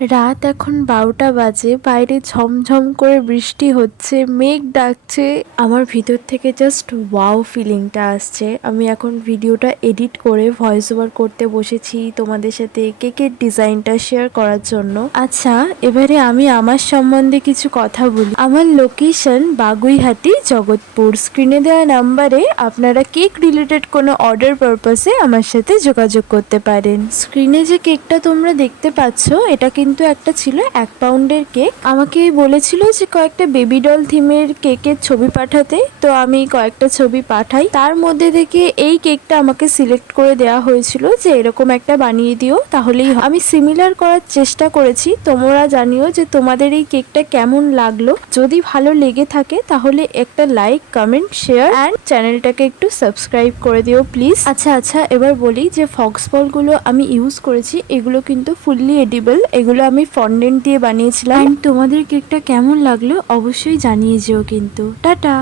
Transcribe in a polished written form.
রাত এখন 12টা বাজে, বাইরে ঝমঝম করে বৃষ্টি হচ্ছে, মেঘ ডাকছে। আমার ভিতর থেকে জাস্ট ওয়াও ফিলিংটা আসছে। আমি এখন ভিডিওটা এডিট করে ভয়েস ওভার করতে বসেছি তোমাদের সাথে কেকের ডিজাইনটা শেয়ার করার জন্য। আচ্ছা, এবারে আমি আমার সম্বন্ধে কিছু কথা বলি। আমার লোকেশন বাগুইহাটি, জগৎপুর। স্ক্রিনে দেওয়া নাম্বারে আপনারা কেক রিলেটেড কোনো অর্ডার পারপাসে আমার সাথে যোগাযোগ করতে পারেন। স্ক্রিনে যে কেকটা তোমরা দেখতে পাচ্ছ, এটা কিন্তু একটা ছিল 1 পাউন্ডের কেক। আমাকে বলেছিল যে কয়েকটা বেবি ডল থিমের কেকের ছবি পাঠাতে, তো আমি কয়েকটা ছবি পাঠাই। তার মধ্যে থেকে এই কেকটা আমাকে সিলেক্ট করে দেওয়া হয়েছিল যে এরকম একটা বানিয়ে দিও, তাহলেই আমি সিমিলার করার চেষ্টা করেছি। তোমরা জানিও যে তোমাদের এই কেকটা কেমন লাগলো। যদি ভালো লেগে থাকে তাহলে একটা লাইক, কমেন্ট, শেয়ার অ্যান্ড চ্যানেলটাকে একটু সাবস্ক্রাইব করে দিও প্লিজ। আচ্ছা, এবার বলি যে ফক্স বলগুলো আমি ইউজ করেছি, এগুলো কিন্তু ফুললি এডিবল। এগুলো আমি ফন্ডেন্ট দিয়ে বানিয়েছিলাম। তোমাদের কেকটা কেমন লাগলো অবশ্যই জানিয়ে যেও কিন্তু। টাটা।